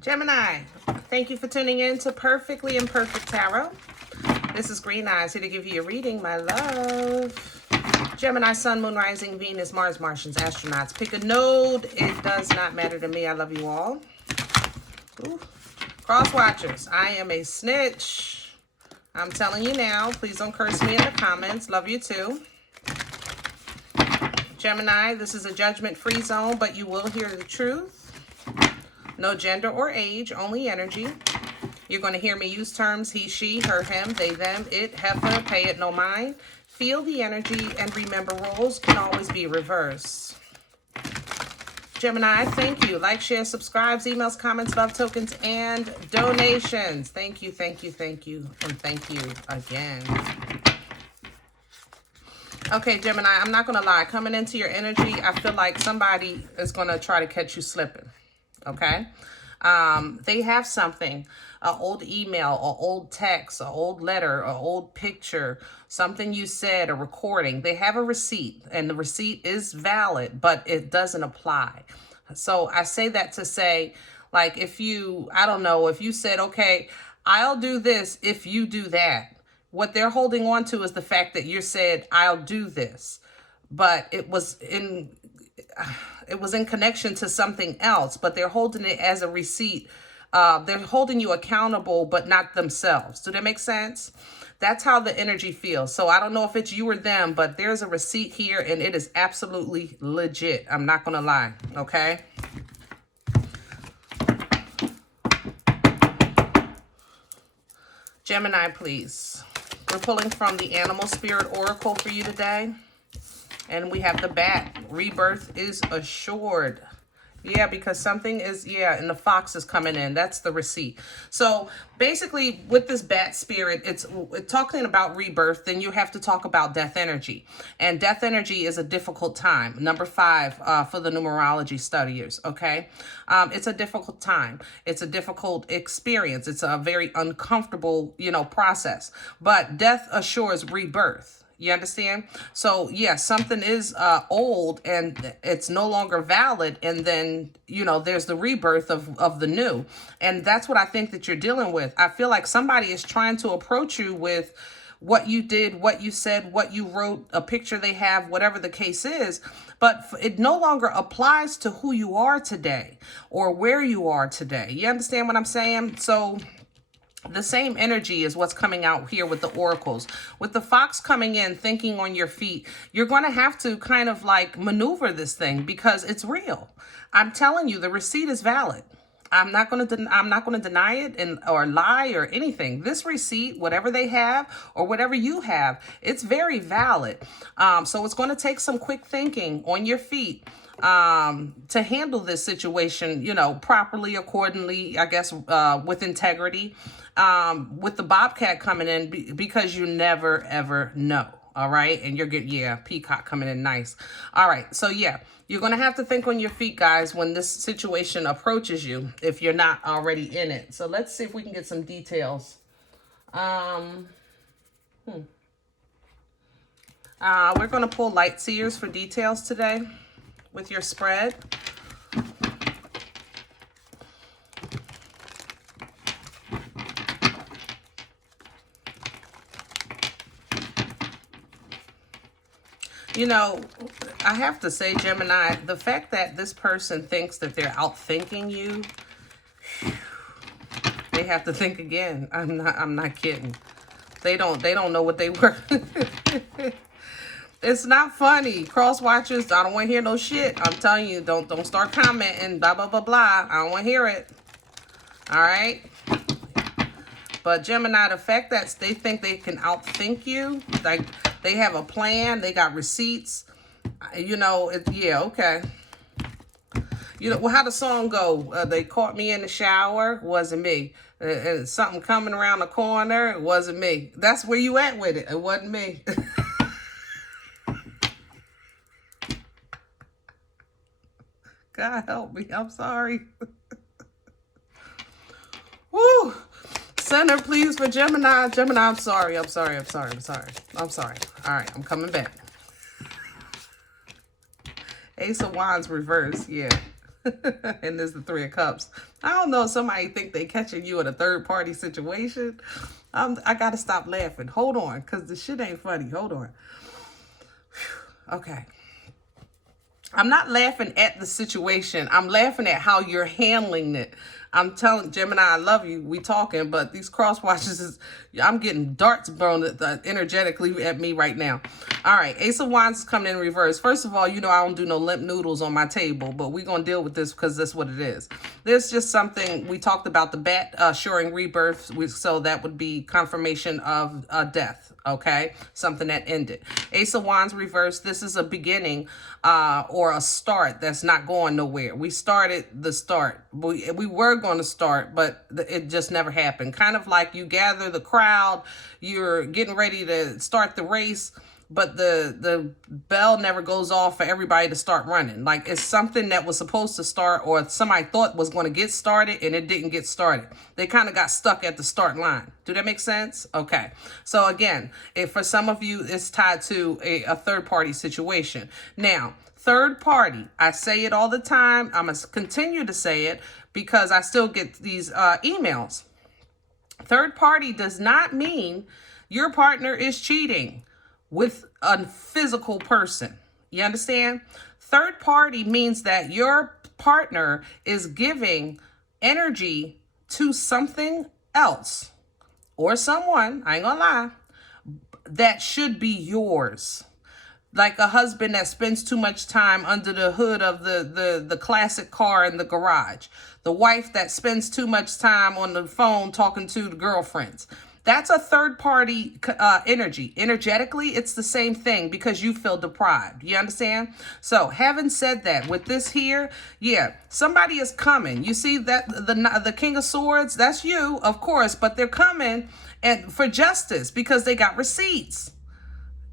Gemini, thank you for tuning in to Perfectly Imperfect Tarot. This is Green Eyes, here to give you a reading, my love. Gemini, Sun, Moon, Rising, Venus, Mars, Martians, astronauts. Pick a node. It does not matter to me. I love you all. Ooh. Cross watchers, I am a snitch. I'm telling you now. Please don't curse me in the comments. Love you too. Gemini, this is a judgment-free zone, but you will hear the truth. No gender or age, only energy. You're going to hear me use terms he, she, her, him, they, them, it, heifer, pay it no mind. Feel the energy and remember roles can always be reversed. Gemini, thank you. Like, share, subscribes, emails, comments, love tokens, and donations. Thank you, thank you, thank you, and thank you again. Okay, Gemini, I'm not going to lie. Coming into your energy, I feel like somebody is going to try to catch you slipping. Okay, they have something, an old email, an old text, an old letter, an old picture, something you said, a recording. They have a receipt, and the receipt is valid, but it doesn't apply. So I say that to say, like, if you, I don't know, if you said, okay, I'll do this if you do that. What they're holding on to is the fact that you said, I'll do this, but it was in connection to something else, but they're holding it as a receipt. They're holding you accountable, but not themselves. Do that make sense? That's how the energy feels. So I don't know if it's you or them, but there's a receipt here and it is absolutely legit. I'm not going to lie. Okay. Gemini, please. We're pulling from the Animal Spirit Oracle for you today. And we have the bat. Rebirth is assured. Yeah, because something is, yeah, and the fox is coming in. That's the receipt. So basically with this bat spirit, it's talking about rebirth. Then you have to talk about death energy. And death energy is a difficult time. Number 5 for the numerology studiers, okay? It's a difficult time. It's a difficult experience. It's a very uncomfortable, process. But death assures rebirth. You understand? So, yeah, something is old and it's no longer valid. And then, there's the rebirth of the new. And that's what I think that you're dealing with. I feel like somebody is trying to approach you with what you did, what you said, what you wrote, a picture they have, whatever the case is. But it no longer applies to who you are today or where you are today. You understand what I'm saying? So the same energy is what's coming out here with the oracles. With the fox coming in, thinking on your feet, you're going to have to kind of like maneuver this thing because it's real. I'm telling you, the receipt is valid. I'm not going to deny it or lie or anything. This receipt, whatever they have or whatever you have, it's very valid. So it's going to take some quick thinking on your feet to handle this situation, properly, accordingly, I guess, with integrity. With the bobcat coming in because you never ever know. All right. And you're good. Yeah. Peacock coming in nice. All right. So yeah, you're going to have to think on your feet, guys, when this situation approaches you, if you're not already in it. So let's see if we can get some details. We're going to pull light seers for details today with your spread. I have to say, Gemini, the fact that this person thinks that they're outthinking you, they have to think again. I'm not kidding. They don't know what they were. It's not funny. Cross watchers, I don't want to hear no shit. I'm telling you, don't start commenting, blah, blah, blah, blah. I don't want to hear it. All right? But Gemini, the fact that they think they can outthink you, like they have a plan, they got receipts, yeah, okay. Well, how the song go? They caught me in the shower, wasn't me. And something coming around the corner, it wasn't me. That's where you at with it. It wasn't me. God help me. I'm sorry. Woo! Center, please, for Gemini. Gemini, I'm sorry. I'm sorry. All right, I'm coming back. Ace of Wands reverse, yeah. And there's the Three of Cups. I don't know if somebody think they catching you in a third-party situation. I got to stop laughing. Hold on, because the shit ain't funny. Hold on. Okay. I'm not laughing at the situation. I'm laughing at how you're handling it. I'm telling Gemini, I love you. We talking, but these cross watches is, I'm getting darts thrown energetically at me right now. All right, Ace of Wands is coming in reverse. First of all, you know I don't do no limp noodles on my table, but we're going to deal with this because that's what it is. There's just something, we talked about the bat assuring rebirth, so that would be confirmation of death, okay? Something that ended. Ace of Wands reverse, this is a beginning or a start that's not going nowhere. We started the start. We were going to start, but it just never happened. Kind of like you gather the crowd, you're getting ready to start the race, but the bell never goes off for everybody to start running. Like it's something that was supposed to start or somebody thought was going to get started and it didn't get started. They kind of got stuck at the start line. Do that make sense? Okay. So again, if for some of you, it's tied to a third-party situation. Now, third party, I say it all the time. I'm going to continue to say it because I still get these emails. Third party does not mean your partner is cheating with a physical person. You understand? Third party means that your partner is giving energy to something else or someone, I ain't gonna lie, that should be yours. Like a husband that spends too much time under the hood of the classic car in the garage. The wife that spends too much time on the phone talking to the girlfriends. That's a third party energy. Energetically, it's the same thing because you feel deprived. You understand? So having said that, with this here, yeah, somebody is coming. You see that the King of Swords, that's you, of course, but they're coming for justice because they got receipts.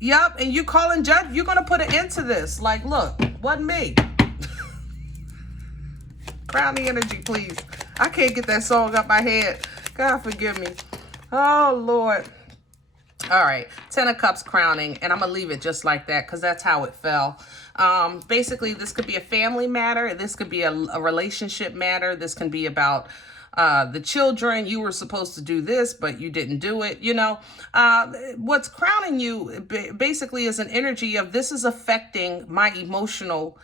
Yep, and you calling judge, you're going to put an end to this. Like, look, wasn't me. Crown the energy, please. I can't get that song up my head. God forgive me. Oh, Lord. All right. 10 of Cups crowning. And I'm going to leave it just like that because that's how it fell. Basically, this could be a family matter. This could be a relationship matter. This can be about the children. You were supposed to do this, but you didn't do it. You know, what's crowning you basically is an energy of this is affecting my emotional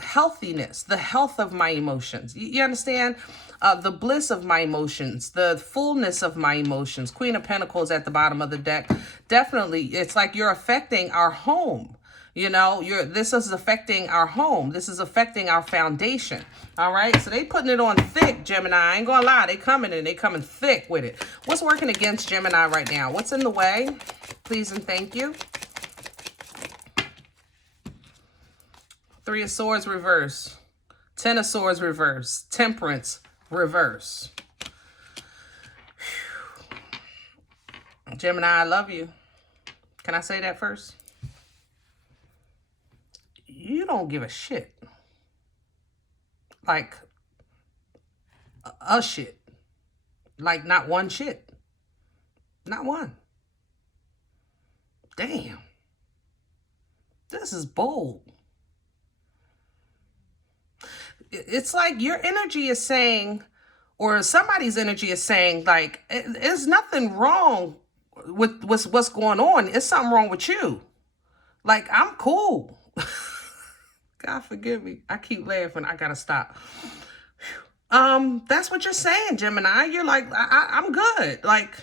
healthiness, the health of my emotions. You understand? The bliss of my emotions, the fullness of my emotions. Queen of Pentacles at the bottom of the deck. Definitely, it's like you're affecting our home. You know, this is affecting our home. This is affecting our foundation. All right. So they putting it on thick, Gemini. I ain't gonna lie. They coming and they coming thick with it. What's working against Gemini right now? What's in the way? Please and thank you. Three of Swords reverse. 10 of Swords reverse. Temperance reverse. Whew. Gemini, I love you. Can I say that first? You don't give a shit. Like a shit. Like not one shit. Not one. Damn. This is bold. It's like your energy is saying, or somebody's energy is saying, like, there's nothing wrong with what's going on. It's something wrong with you. Like, I'm cool. God forgive me. I keep laughing. I gotta stop. That's what you're saying, Gemini. You're like, I'm good. Like,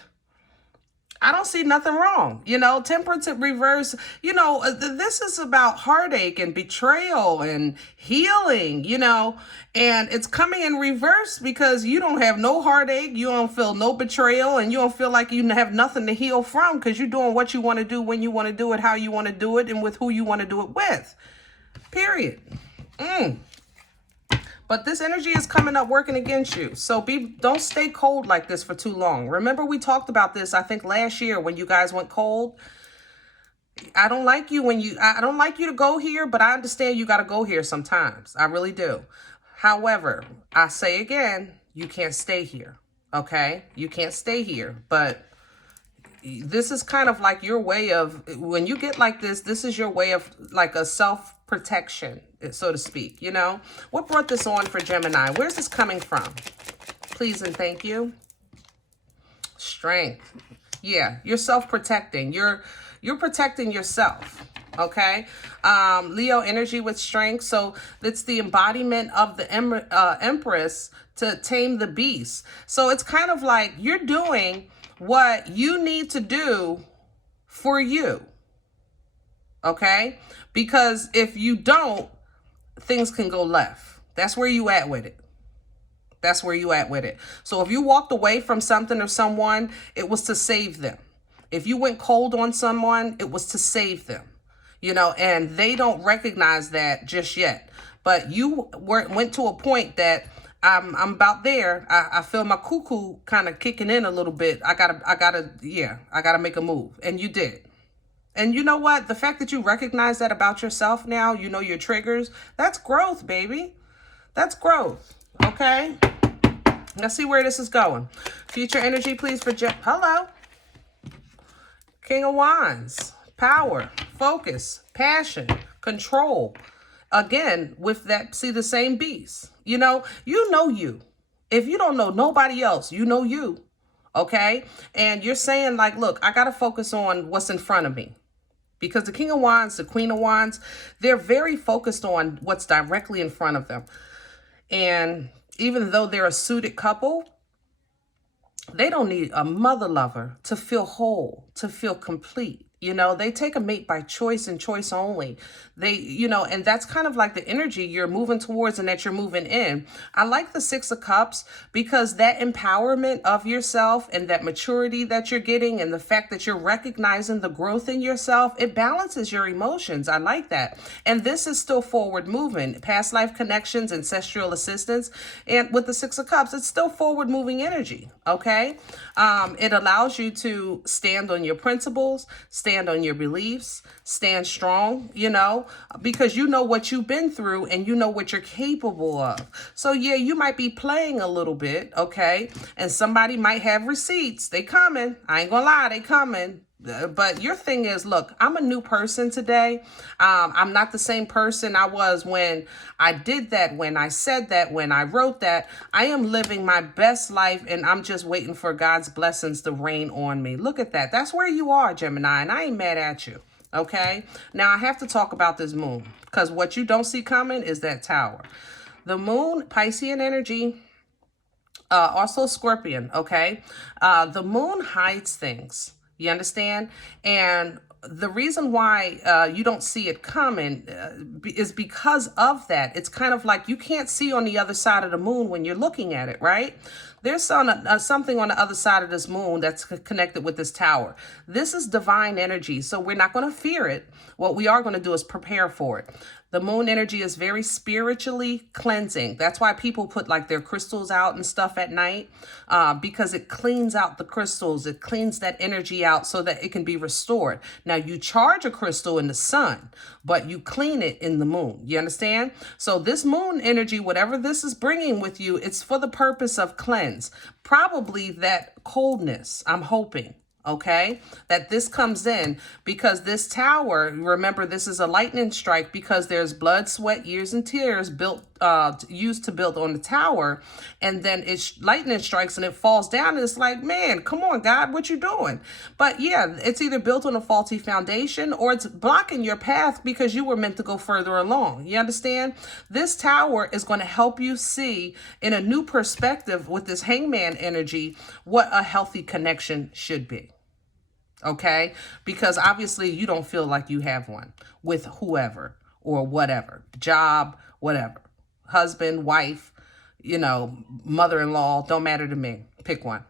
I don't see nothing wrong. You know, Temperance in reverse. You know, this is about heartache and betrayal and healing, you know, and it's coming in reverse because you don't have no heartache. You don't feel no betrayal and you don't feel like you have nothing to heal from because you're doing what you want to do, when you want to do it, how you want to do it, and with who you want to do it with. Period. But this energy is coming up working against you. So don't stay cold like this for too long. Remember we talked about this, I think last year when you guys went cold. I don't like you I don't like you to go here, but I understand you got to go here sometimes. I really do. However, I say again, you can't stay here. Okay? You can't stay here, but this is kind of like your way of, when you get like this is your way of like a self self-protection, so to speak, you know? What brought this on for Gemini? Where's this coming from? Please and thank you. Strength. Yeah, you're self-protecting. You're protecting yourself, okay? Leo energy with strength. So it's the embodiment of the Empress to tame the beast. So it's kind of like you're doing what you need to do for you, okay? Because if you don't, things can go left. That's where you at with it. That's where you at with it. So if you walked away from something or someone, it was to save them. If you went cold on someone, it was to save them, you know, and they don't recognize that just yet. But you went to a point that I'm about there. I feel my cuckoo kind of kicking in a little bit. I gotta make a move. And you did. And you know what? The fact that you recognize that about yourself now, you know your triggers, that's growth, baby. That's growth. Okay? Let's see where this is going. Future energy, please, for hello. King of Wands. Power, focus, passion, control. Again, with that, see the same beast. You know you. If you don't know nobody else, you know you. Okay? And you're saying like, look, I got to focus on what's in front of me. Because the King of Wands, the Queen of Wands, they're very focused on what's directly in front of them. And even though they're a suited couple, they don't need a mother lover to feel whole, to feel complete. You know, they take a mate by choice and choice only. They, you know, and that's kind of like the energy you're moving towards and that you're moving in. I like the Six of Cups because that empowerment of yourself and that maturity that you're getting and the fact that you're recognizing the growth in yourself, it balances your emotions. I like that. And this is still forward moving. Past life connections, ancestral assistance. And with the Six of Cups, it's still forward moving energy. Okay. It allows you to stand on your principles, stand on your beliefs, stand strong, you know, because you know what you've been through and you know what you're capable of. So yeah, you might be playing a little bit, okay? And somebody might have receipts. They coming. I ain't gonna lie, they coming. But your thing is, look, I'm a new person today. I'm not the same person I was when I did that, when I said that, when I wrote that. I am living my best life and I'm just waiting for God's blessings to rain on me. Look at that. That's where you are, Gemini, and I ain't mad at you. Okay? Now I have to talk about this moon because what you don't see coming is that tower. The moon, Piscean energy, also Scorpion, okay? The moon hides things. You understand? And the reason why you don't see it coming is because of that. It's kind of like you can't see on the other side of the moon when you're looking at it, right? There's something on the other side of this moon that's connected with this tower. This is divine energy, so we're not going to fear it. What we are going to do is prepare for it. The moon energy is very spiritually cleansing. That's why people put like their crystals out and stuff at night because it cleans out the crystals. It cleans that energy out so that it can be restored. Now, you charge a crystal in the sun, but you clean it in the moon. You understand? So this moon energy, whatever this is bringing with you, it's for the purpose of cleanse. Probably that coldness, I'm hoping. Okay, that this comes in because this tower, remember, this is a lightning strike because there's blood, sweat, years, and tears used to build on the tower. And then it's lightning strikes and it falls down. And it's like, man, come on, God, what you doing? But yeah, it's either built on a faulty foundation or it's blocking your path because you were meant to go further along. You understand? This tower is going to help you see in a new perspective with this hangman energy what a healthy connection should be. Okay, because obviously you don't feel like you have one with whoever or whatever, job, whatever, husband, wife, you know, mother-in-law, don't matter to me. Pick one.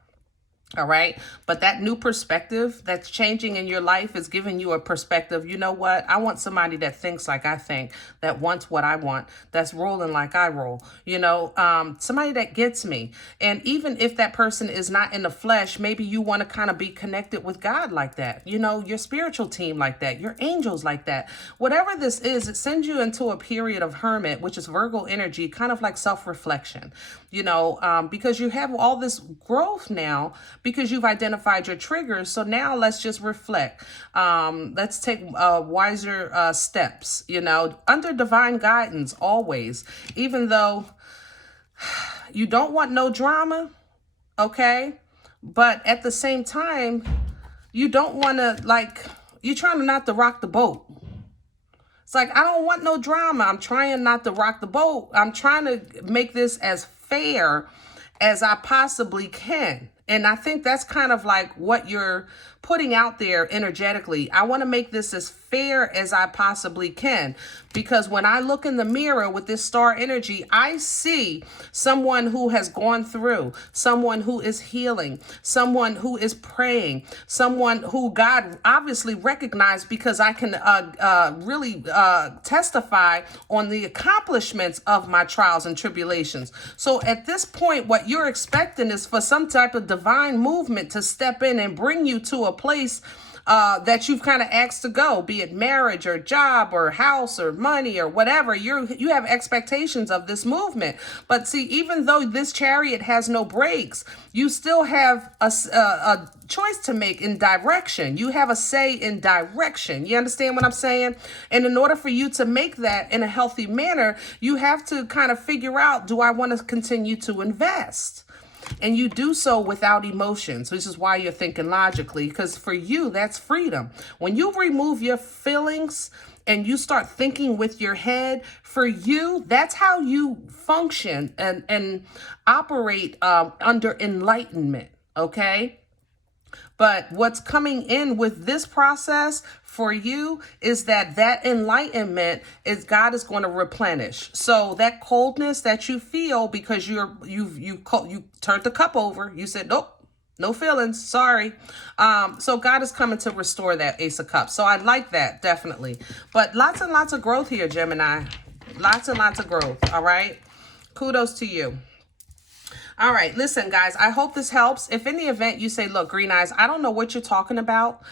All right. But that new perspective that's changing in your life is giving you a perspective. You know what? I want somebody that thinks like I think, that wants what I want, that's rolling like I roll, you know, somebody that gets me. And even if that person is not in the flesh, maybe you want to kind of be connected with God like that, you know, your spiritual team like that, your angels like that. Whatever this is, it sends you into a period of hermit, which is Virgo energy, kind of like self-reflection, you know, because you have all this growth now. because you've identified your triggers. So now let's just reflect. Let's take wiser steps, you know, under divine guidance always, even though you don't want no drama, okay? But at the same time, you don't want to, like, you're trying not to rock the boat. It's like, I don't want no drama. I'm trying not to rock the boat. I'm trying to make this as fair as I possibly can. And I think that's kind of like what you're putting out there energetically. I want to make this as fair as I possibly can, because when I look in the mirror with this star energy, I see someone who has gone through, someone who is healing, someone who is praying, someone who God obviously recognized, because I can really testify on the accomplishments of my trials and tribulations. So at this point, what you're expecting is for some type of divine movement to step in and bring you to a place that you've kind of asked to go, be it marriage or job or house or money or whatever. You have expectations of this movement. But see, even though this Chariot has no brakes, you still have a choice to make in direction. You have a say in direction. You understand what I'm saying? And in order for you to make that in a healthy manner, you have to kind of figure out, do I want to continue to invest? And you do so without emotions, which is why you're thinking logically, because for you, that's freedom. When you remove your feelings and you start thinking with your head, for you, that's how you function and operate under enlightenment, okay? But what's coming in with this process for you is that enlightenment is God is going to replenish. So that coldness that you feel because you turned the cup over, you said, nope, no feelings, sorry. So God is coming to restore that Ace of Cups. So I like that, definitely. But lots and lots of growth here, Gemini. Lots and lots of growth, all right? Kudos to you. All right, listen, guys, I hope this helps. If in the event you say, look, Green Eyes, I don't know what you're talking about,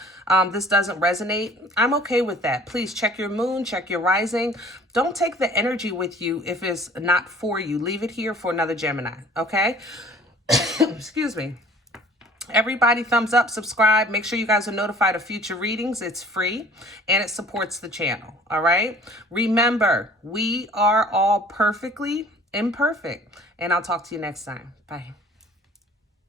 this doesn't resonate, I'm okay with that. Please check your moon, check your rising. Don't take the energy with you if it's not for you. Leave it here for another Gemini, okay? Excuse me. Everybody, thumbs up, subscribe. Make sure you guys are notified of future readings. It's free and it supports the channel, all right? Remember, we are all perfectly imperfect. And I'll talk to you next time. Bye.